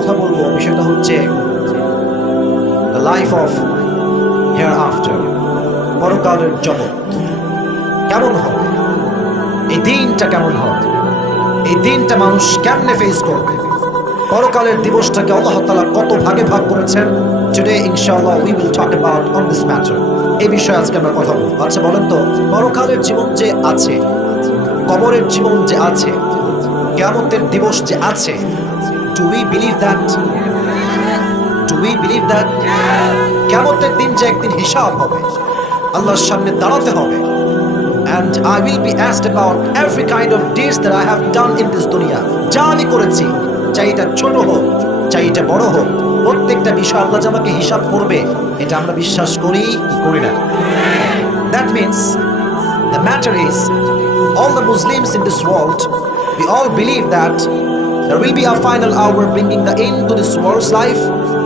কথা বলবো বিষয়টা হচ্ছে the life of here after, পরকালের জগৎ কেমন হবে, এই দিনটা কেমন হবে, এই দিনটা মানুষ কেমনে ফেস করবে, পরকালের দিবসটাকে আল্লাহ তাআলা কত ভাগে ভাগ করেছেন। টুডে ইনশাআল্লাহ we will talk about on this matter. এই বিষয়ে আজকে আমরা কথা বলবো। আচ্ছা বলেন তো, পরকালের জীবন যে আছে, কবরের জীবন যে আছে, কিয়ামতের দিবস যে আছে, do we believe that? Do we believe that? কিয়ামতের দিন যে একদিন হিসাব হবে, আল্লাহর সামনে দাঁড়াতে হবে, and I will be asked about every kind of deeds that I have done in this dunya. যা আমি করেছি, চাই এটা ছোট হোক, চাই এটা বড় হোক, প্রত্যেকটা বিষয় আল্লাহ যে আমাকে হিসাব করবে, এটা আমরা বিশ্বাস করি কি করি না? That means the matter is, all the Muslims in this world, we all believe that there will be a final hour bringing the end to this world's life,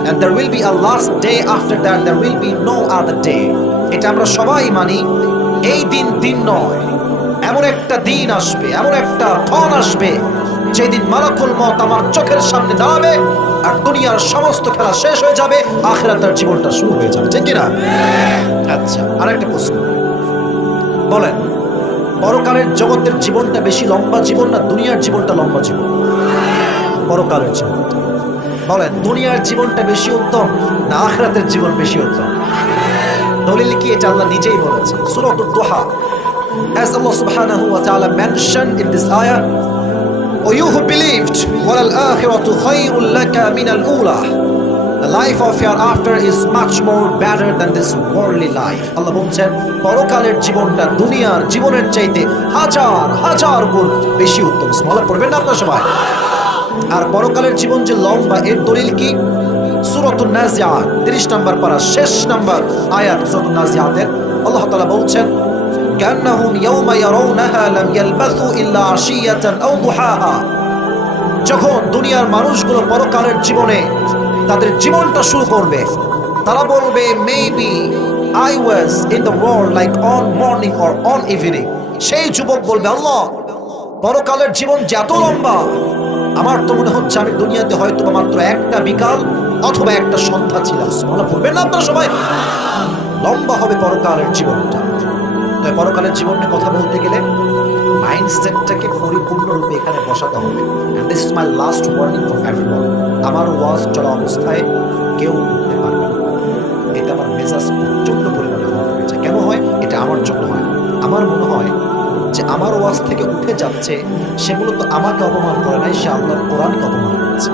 and there will be a last day after that, there will be no other day. এটা আমরা সবাই মানি। এই দিন দিন নয়, এমন একটা দিন আসবে, এমন একটা ক্ষণ আসবে, যেদিন মালাকুল মউত আমার চোখের সামনে দাঁড়াবে, আর দুনিয়ার সমস্ত খেলা শেষ হয়ে যাবে, আখিরাতের জীবনটা শুরু হয়ে যাবে, ঠিক কিনা? আচ্ছা, আরেকটা প্রশ্ন, বলেন পরকালের জগতের জীবনটা বেশি লম্বা জীবন না দুনিয়ার জীবনটা লম্বা জীবন? পরকালের জীবনটা। বলেন দুনিয়ার জীবনটা বেশি উত্তম না আখিরাতের জীবন বেশি উত্তম? দলিল কি? এটা আল্লাহ নিজেই বলেছেন সূরাতুদ দুহা, as Allah subhanahu wa ta'ala mentioned in this ayah, O you who believed, walal akhiratu khayrun laka min al-ula, the life of hereafter is much more better than this worldly life. আল্লাহ বলছেন পরকালের জীবনটা দুনিয়ার জীবনের চাইতে হাজার হাজার গুণ বেশি উত্তম। সুবহানাল্লাহ পড়বেন না আপনারা সবাই? আর পরকালের জীবন যে লম্বা, এর দলিল কি? সূরাতুন নাজিআত 30 নম্বর পারা শেষ নম্বর আয়াত সূরাতুন নাজিআতের আল্লাহ তাআলা বলছেন, কান্নাহুম ইয়াওমা ইয়ারাউনাহা লাম ইয়ালবাসু ইল্লা আশিয়াতান আও দুহাহা। যখন দুনিয়ার মানুষগুলো পরকালের জীবনে তাদের জীবনটা শুরু করবে, তারা বলবে maybe I was in the world like on morning or on evening. সেই যুবক বলবে, আল্লাহ পরকালের জীবন যে এত লম্বা, আমার তো মনে হচ্ছে আমি দুনিয়াতে হয়তো মাত্র একটা বিকাল অথবা একটা সন্ধ্যা ছিলাম। সুবহানাল্লাহ বলবেন না আপনারা সবাই? লম্বা হবে পরকালের জীবনটা। তো পরকালের জীবন নিয়ে কথা বলতে গেলে মাইন্ডসেটটাকে পরিপূর্ণরূপে এখানে বসাতে হবে। And this is my last warning for everyone. আমার ওয়াজ চলা অবস্থায় কেউ উঠতে পারবে না। এটা আমার মেজাজ প্রচন্ড পরিমাণে খারাপ হয়েছে। কেন হয়? এটা আমার জন্য হয়। আমার মনে হয় যে আমার ওয়াজ থেকে উঠে যাচ্ছে, সে মূলত আমাকে অপমান করে নাই, সে আল্লাহর কোরআনকে অপমান করেছে।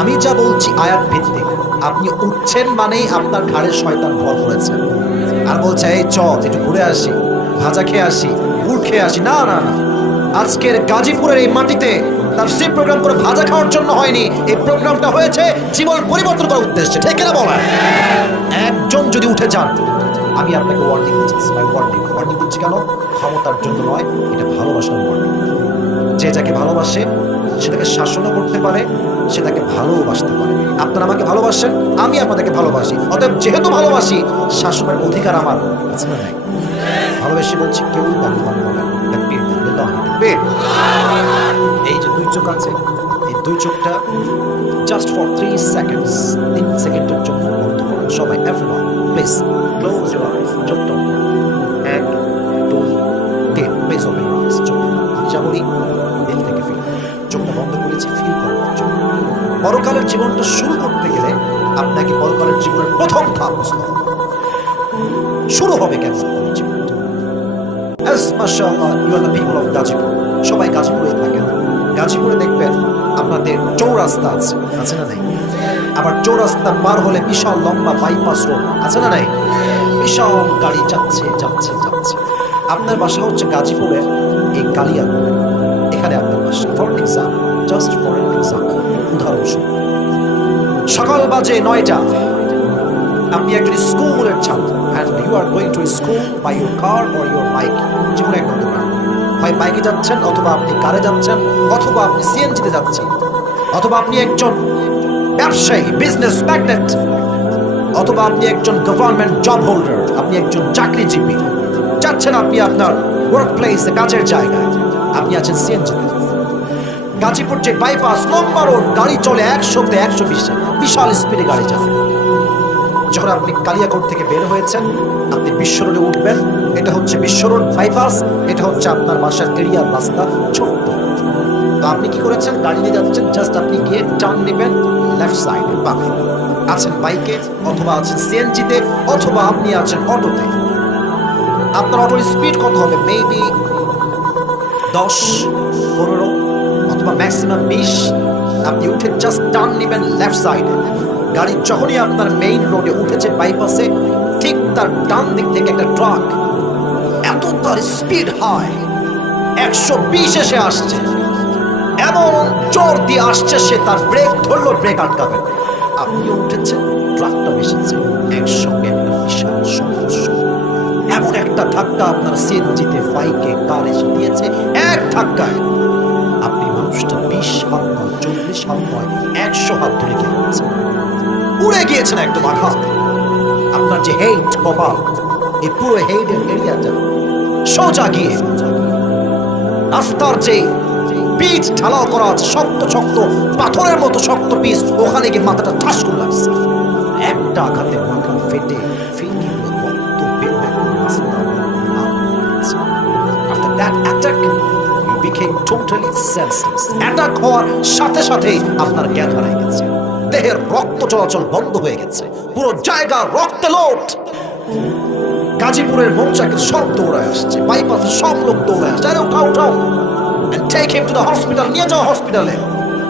আমি যা বলছি আয়াত ভিত্তিক, আপনি উঠছেন মানেই আপনার ঘাড়ে শয়তান ভর করেছে আর বলছে এই চল একটু ঘুরে আসি, ভাজা খেয়ে আসি, গুড় খেয়ে আসি। না না না, আজকের গাজীপুরের এই মাটিতে তাফসীর প্রোগ্রাম করে ভাজা খাওয়ার জন্য হয়নি। এই প্রোগ্রামটা হয়েছে জীবন পরিবর্তন করার উদ্দেশ্যে, ঠিক কিনা বলেন? একজন যদি উঠে যান, আমি আপনাকে ওয়ার্নিং দিচ্ছি, ওয়ার্নিং দিচ্ছি কেন? ক্ষমতার জন্য নয়, এটা ভালোবাসার ওয়ার্নিং। যে যাকে ভালোবাসে সেটাকে শাসনও করতে পারে, সেটাকে ভালোবাসতে পারে। আপনারা আমাকে ভালোবাসেন, আমি আপনাদেরকে ভালোবাসি, অতএব যেহেতু ভালোবাসি, শাসনের অধিকার আমার আছে না নাই? ভালোবেসে বলছি কেউ এই যে দুই চোখ আছে, এই দুই চোখটা জাস্ট ফর 3 সেকেন্ডস, 3 সেকেন্ডের জন্য বন্ধ করুন সবাই। Everyone please close your eyes. চোখটা 1 2 3 প্লিজ ওপেন ইউর আইজ। চোখ যা বলি দিল থেকে ফিল, চোখটা বন্ধ করেছি ফিল করার জন্য। পরকালের জীবনটা শুরু করতে গেলে আপনাকে পরকালের জীবনের প্রথম ধাপ বুঝতে হবে। শুরু হবে কেন জীবনটা? মাশাআল্লাহ, you are the people of Gazipur. সবাই গাজীপুরে থাকেন। গাজীপুরে দেখবেন আপনাদের চৌরাস্তা আছে, আছে না নাই? আবার চৌরাস্তা পার হলে বিশাল লম্বা বাইপাস রোড, আছে না নাই? বিশাল গাড়ি যাচ্ছে যাচ্ছে যাচ্ছে। আপনার বাসা হচ্ছে গাজীপুরের এই কালিয়াপুরে, এখানে আপনার বাসা। For example, just for example, উদাহরণস্বরূপ, সকাল বাজে 9টা, আপনি একজন স্কুলের ছাত্র, and you are going to school by your car or your bike, যে কোনো একটা হতে পারে। হয় বাইকে যাচ্ছেন, অথবা আপনি কারে যাচ্ছেন, অথবা আপনি সিএনজিতে যাচ্ছেন, অথবা আপনি একজন ব্যবসায়ী, বিজনেস ম্যাগনেট, অথবা আপনি একজন গভর্নমেন্ট জব হোল্ডার, আপনি একজন চাকরিজীবী, যাচ্ছেন আপনি আপনার ওয়ার্ক প্লেসে, কাজের জায়গায়, আপনি আছেন সিএনজিতে। গাজীপুর যে বাইপাস লম্বা রোড, গাড়ি চলে 100-তে 120-এ, বিশাল স্পিডে গাড়ি যাবে। যখন আপনি কালিয়াকোট থেকে বের হয়েছেন, আপনি বিশ্ব রোডে উঠবেন। এটা হচ্ছে বিশ্ব রোড বাইপাস, এটা হচ্ছে আপনার বাসার এরিয়ার রাস্তা, ছোট্ট। তো আপনি কি করেছেন? গাড়ি নিয়ে যাচ্ছেন, জাস্ট আপনি গিয়ে টার্ন নেবেন লেফট সাইডে, বামে। আছেন বাইকে, অথবা আছেন সিএনজিতে, অথবা আপনি আছেন অটোতে। আপনার অটোর স্পিড কত হবে? মেবি 10-15, অথবা ম্যাক্সিমাম 20। আপনি উঠে জাস্ট টার্ন নেবেন লেফট সাইডে। গাড়ি যখনই আপনার মেইন রোডে উঠেছে বাইপাসে, ঠিক তার ডান দিক থেকে একটা ট্রাক, এত তার স্পিড হয়, 120 এসে আসছে, এমন জোর দিয়ে আসছে, সে তার ব্রেক ধরলো, ব্রেক আটকাবে। আপনি উঠেছেন, ট্রাকটা এসেছে, একসঙ্গে একটা বিশাল সংঘর্ষ। এমন একটা ধাক্কা আপনার সিএনজিতে, বাইকে, কার এসে দিয়েছে, এক ধাক্কায় আপনি মানুষটা 20 হাত নয়, 40 হাত নয়, 100 হাত ধরে গিয়েছেন, উড়ে গিয়েছেন একদম আঘাত। আপনার যে হেড কপাল, এই পুরো হেডের এরিয়াটা সোজা গিয়ে রাস্তার যে পিচ ঢালাও করা আছে, শক্ত শক্ত পাথরের মতো শক্ত পিচ, ওখানে গিয়ে মাথাটা ঠাস করে লাগছে। একটা আঘাতে মাথা ফেটে ফিরকি রক্ত বের হয়ে রাস্তা। After that attack, you became totally senseless. Attack হওয়ার সাথে সাথেই আপনার জ্ঞান হারিয়ে গেছে, দেহের রক্ত চলাচল বন্ধ হয়ে গেছে, পুরো জায়গা রক্তে লোট। গাজীপুরের মৌচাকে সব দৌড়ায় আসছে, বাইপাসে সব লোক দৌড়ায় আসছে, আরে উঠাও উঠাও, and take him to the hospital, নিয়ে যাও হসপিটালে।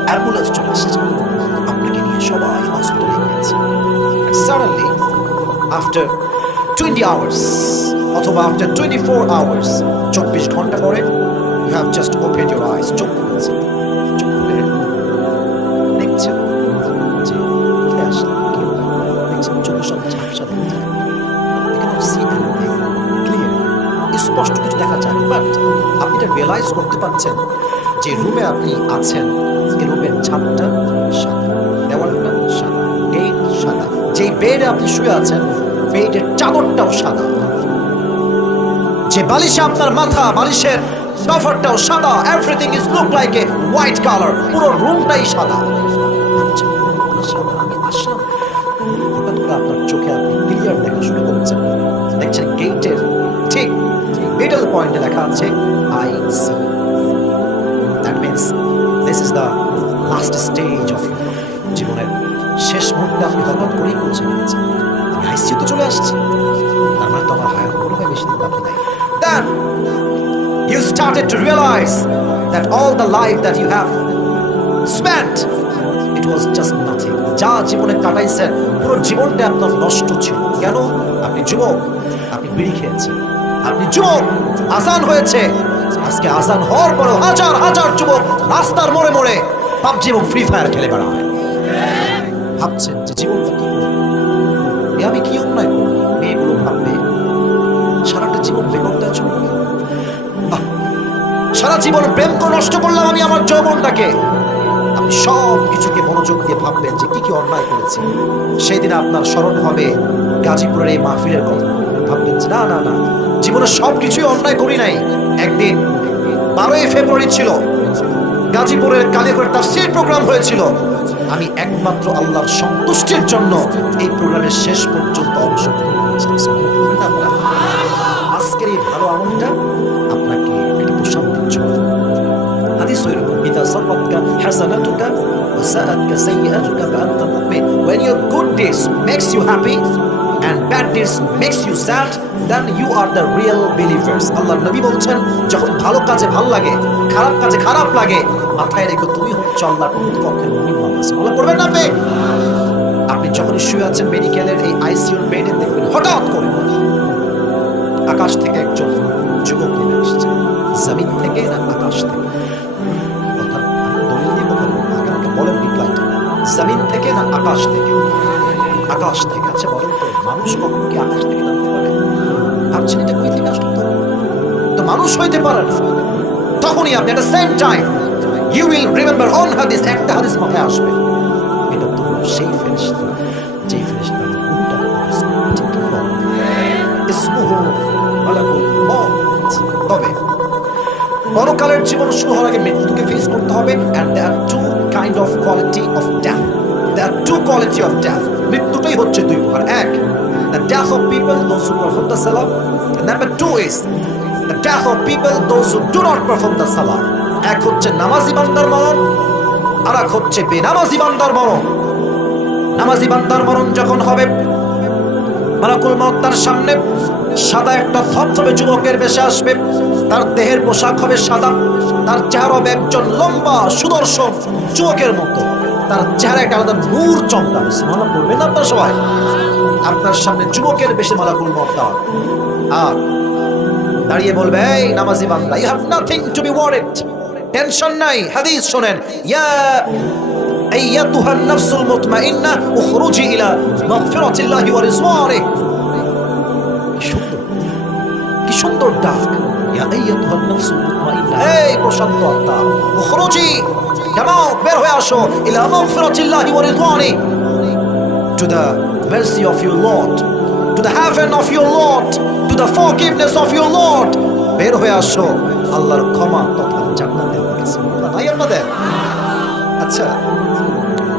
অ্যাম্বুলেন্স চলে আসছে, আপনাকে নিয়ে সবাই হসপিটালে গিয়েছে। Suddenly, after 20 hours, অথবা after 24 hours, 24 ঘন্টা পরে, you have just opened your eyes, চোখ খুলেছে, চোখ খুলে দেখছেন যে কে আসলো, কেউ দেখছেন চোখে সব ঝাপসা দেখা যায়, you cannot see anything clear, স্পষ্ট কিছু দেখা যায়, বাট আপনি এটা রিয়েলাইজ করতে পারছেন যে রুমে আপনি আছেন, এই রুমের ছাদটা সাদা, দেওয়ালটা সাদা, গেট সাদা, যেই বেডে আপনি শুয়ে আছেন বেডের চাদরটাও সাদা, যে বালিশে আপনার মাথা, বালিশের কভারটাও সাদা, everything is look like a white colour, পুরো রুমটাই সাদা। সাদা, আমি আসলাম, হঠাৎ করে আপনার চোখে আপনি ক্লিয়ার দেখা শুরু করেছেন, দেখছেন গেটের ঠিক মিডল পয়েন্টে লেখা আছে IC. That means this is the last stage of জীবনের শেষ মুহূর্তে আপনি হঠাৎ করেই পৌঁছে গিয়েছেন, আমি আইসিইউতে চলে আসছি, তার মানে তো আমার হায়ার মনে বেশি দিন বাকি নাই। Then you started to realize that all the life that you have spent, it was just nothing. যা জীবনে কাটাইছেন পুরো জীবনটা আপনার নষ্ট ছিল। কেন? আপনি যুবক, আপনি বিড়ি খেয়েছেন, আপনি যুবক, আজান হয়েছে, আজকে আজান হওয়ার পরেও হাজার হাজার যুবক রাস্তার মোড়ে মোড়ে পাবজি এবং ফ্রি ফায়ার খেলে বেড়ায়। ভাবছেন যে জীবনটা কি করবো, আমি কি অন্যায় করবো, মেয়েগুলো ভাববে সারাটা জীবন বেপরদায় চলবে, সারা জীবন প্রেম তো নষ্ট করলাম আমি আমার যৌবনটাকে। আপনি সব কিছুকে মনোযোগ দিয়ে ভাববেন যে কি কি অন্যায় করেছি। সেই দিন আপনার স্মরণ হবে গাজীপুরের এই মাহফিলের কথা, ভাববেন যে না না না, জীবনে সব কিছুই অন্যায় করি নাই। একদিন 12ই ফেব্রুয়ারি ছিল, গাজীপুরের কালিয়াকৈর তাফসীর প্রোগ্রাম হয়েছিল, আমি একমাত্র আল্লাহর সন্তুষ্টির জন্য এই প্রোগ্রামের শেষ পর্যন্ত অংশগ্রহণ করেছিলাম। আজকের এই ভালো আমলটা আপনাকে একটি প্রশান্তির জন্য হাদিস এরকম, ইদা সারাতকা হাসানাতুকা ওয়া সাআতকা সাইয়্যাতুকা ফাআনতা মুমিন, when your good deeds makes you happy and bad deeds makes you sad, then you are the real believers. আল্লাহর নবী বলছেন, যখন ভালো কাজে ভালো লাগে, খারাপ কাজে খারাপ লাগে, মাথায় রেখো তুমি হচ্ছে আল্লাহর প্রতিপক্ষের মুমিন মানুষ। আল্লাহ করবেন না আপনি? আপনি যখন শুয়ে আছেন মেডিকেলের এই আইসিইউর বেডে, দেখবেন হঠাৎ করে আকাশ থেকে একজন যুবক নেমে আসছে, জমিন থেকে না আকাশ থেকে, কথা দলিল দিয়ে কথা আমাকে বলেন রিপ্লাইটা, জমিন থেকে না আকাশ থেকে? আকাশ থেকে। আচ্ছা বলেন তো, মানুষ কখনো কি আকাশ থেকে নামতে পারে? ভাবছেন এটা কই থেকে আসলো, তো মানুষ হইতে পারে না। তখনই আপনি at the same time you will remember on হাদিস, একটা হাদিস মাথায় আসবে, এটা তো সেই ফেরেশতা যেই ফেরেশতা উল্টা ইসমুহু মালাকুল মউত। তবে পরকালের জীবন শুরু হওয়ার আগে মৃত্যুকে ফেস করতে হবে। and there are two kind of quality of death. There are two quality of death. মৃত্যুটাই হচ্ছে দুই প্রকার। এক, the death of people those who perform the salah, and number two is the death of people those who do not perform the salah. এক হচ্ছে নামাজি বান্দার মরণ, আর এক হচ্ছে বেনামাজি বান্দার মরণ। নামাজি বান্দার মরণ যখন হবে, মালাকুল মউত তার সামনে সাদা একটা থপথপে যুবকের বেশে আসবে। তার দেহের পোশাক হবে সাদা, তার চেহারা হবে একজন লম্বা সুদর্শন যুবকের মতো। তার চেহারা একটা আলাদা নূর চমকাবে। সুবহানাল্লাহ বলবেন না আপনারা সবাই? আপনার সামনে যুবকের বেশে মালাকুল মউত দাঁড়াবে আর দাঁড়িয়ে বলবে, এই নামাজি বান্দা, you have nothing to be worried, tension নাই। হাদিস শুনেন, ইয়া আইয়াতুহান নাফসুল মুতমাইন্নাহ উখরুজি ইলা মাগফিরাতিল্লাহি ওয়া রিজওয়ানিহি। কি সুন্দর ডাক, ইয়া আইয়াতুহান নাফসুল মুতমাইন্নাহ, এই প্রশান্ত আত্মা, উখরুজি, কামাও, বের হয়ে আসো, ইলা মাগফিরাতিল্লাহি ওয়া রিজওয়ানিহি, to the mercy of your Lord, to the heaven of your Lord, to the forgiveness of your Lord. বের হয়ে আসো আল্লাহর ক্ষমা তথা জান্নাতের দিকে। নাই আপনাদের? আচ্ছা,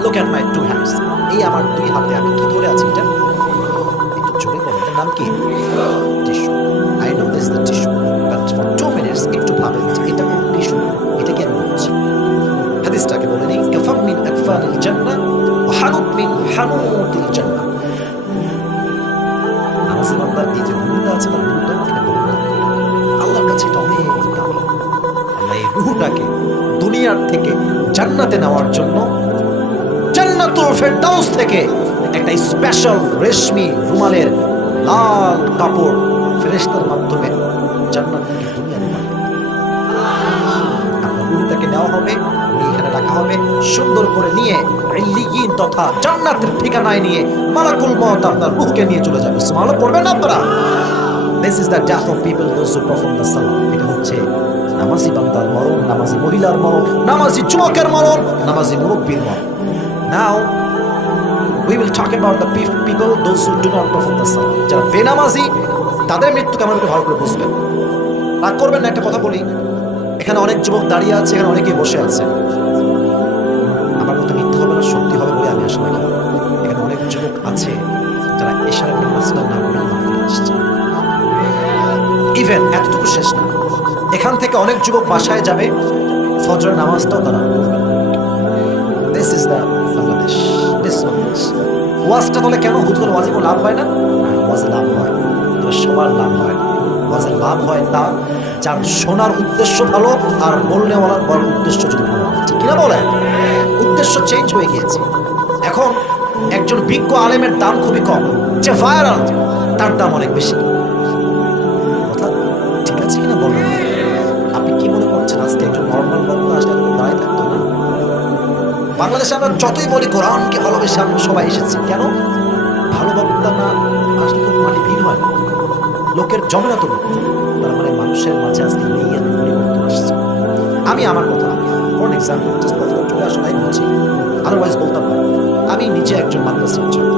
look at my two hands. এই আমার দুই হাতে আমি কি ধরে আছি? এটা একটু জোরে বলেন, এটার নাম কি? Tissue. I know this is the tissue, but for 2 minutes একটু ভাবেন যে এটা কোন টিস্যু, এটা কেন বলছি? হাদিসটাকে বলে নেই, কাফাম মিন আকফানিল জান্নাহ ওয়া হানুত মিন হানুতিল জান্নাহ। নামাজি বান্দার এই যে রুহটা আছে, তার রুহটা থেকে আল্লাহর কাছে এটা অনেক দামি। আল্লাহ এই রুহটাকে দুনিয়ার থেকে জান্নাতে নেওয়ার জন্য জান্নাতুল ফেরদাউস থেকে একটা স্পেশাল রেশমি রুমালের লাল কাপড় ফেরেশতার মাধ্যমে জান্নাত থেকে দুনিয়াতে পাঠাবে। আপনার রুহটাকে নেওয়া হবে, এখানে রাখা হবে, সুন্দর করে নিয়ে ইল্লিয়িন তথা জান্নাতের ঠিকানায় নিয়ে মালাকুল মউত আপনার রূহকে নিয়ে চলে যাবে। সুবহানাল্লাহ পড়বেন আপনারা? This is the death of people those who perform the salah. এটা হচ্ছে নামাজি বান্দার মরণ, নামাজি মহিলার মরণ, নামাজি যুবকের মরণ, নামাজি মুরব্বির মরণ। Now we will talk about the people those who do not perform the salah. যারা বেনামাজি, তাদের মৃত্যু কেমন করে ভালো করে বুঝবেন। রাগ করবেন না, একটা কথা বলি, এখানে অনেক যুবক দাঁড়িয়ে আছে, এখানে অনেকেই বসে আছে। আমার কথা মিথ্যা হবে না, সত্যি হবে বলে আমি আশা রাখি। এখানে অনেক যুবক আছে যারা এশারের নামাজটা না পড়ে মাহফিলে আসছে। ইভেন এতটুকু শেষ না, এখান থেকে অনেক যুবক বাসায় যাবে, ফজরের নামাজটাও তারা পড়বে। This is the Bangladesh, this Bangladesh. ওয়াজটা বলে কেন হুজুর ওয়াজে কোনো লাভ হয় না? ওয়াজে লাভ হয়, তবে সবার লাভ হয় না। ওয়াজের লাভ হয় তার যার শোনার উদ্দেশ্য ভালো আর বলনেওয়ালার বড় উদ্দেশ্য যদি ভালো হয়। ঠিক কিনা বলেন? উদ্দেশ্য চেঞ্জ হয়ে গিয়েছে। এখন একজন বিজ্ঞ আলেমের দাম খুবই কম, যে ভাইরাল তার দাম অনেক বেশি। কথা ঠিক আছে কিনা বলেন? আপনি কি মনে করছেন আজকে একজন নর্মাল বক্তা আসলে দাঁড়িয়ে থাকতো না? বাংলাদেশে আমরা যতই বলি কোরআনকে ভালোবেসে আমরা সবাই এসেছি, কেন? ভালো বক্তা না আসলে তো মানে ভিড় হয় না, লোকের জমে না তো লোক, তার মানে মানুষের মাঝে আজকে নিয়ত পরিবর্তন আসছে। আমি আমার কথা ফর এক্সাম্পল জাস্ট কথা চলে আসে তাই বলছি, আদারওয়াইজ বলতাম না। আমি নিজে একজন মাদ্রাসার ছাত্র,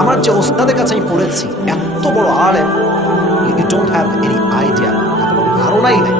আমার যে ওস্তাদের কাছে আমি পড়েছি, এত বড় আলেম, you don't have any idea, এত বড় ধারণাই নাই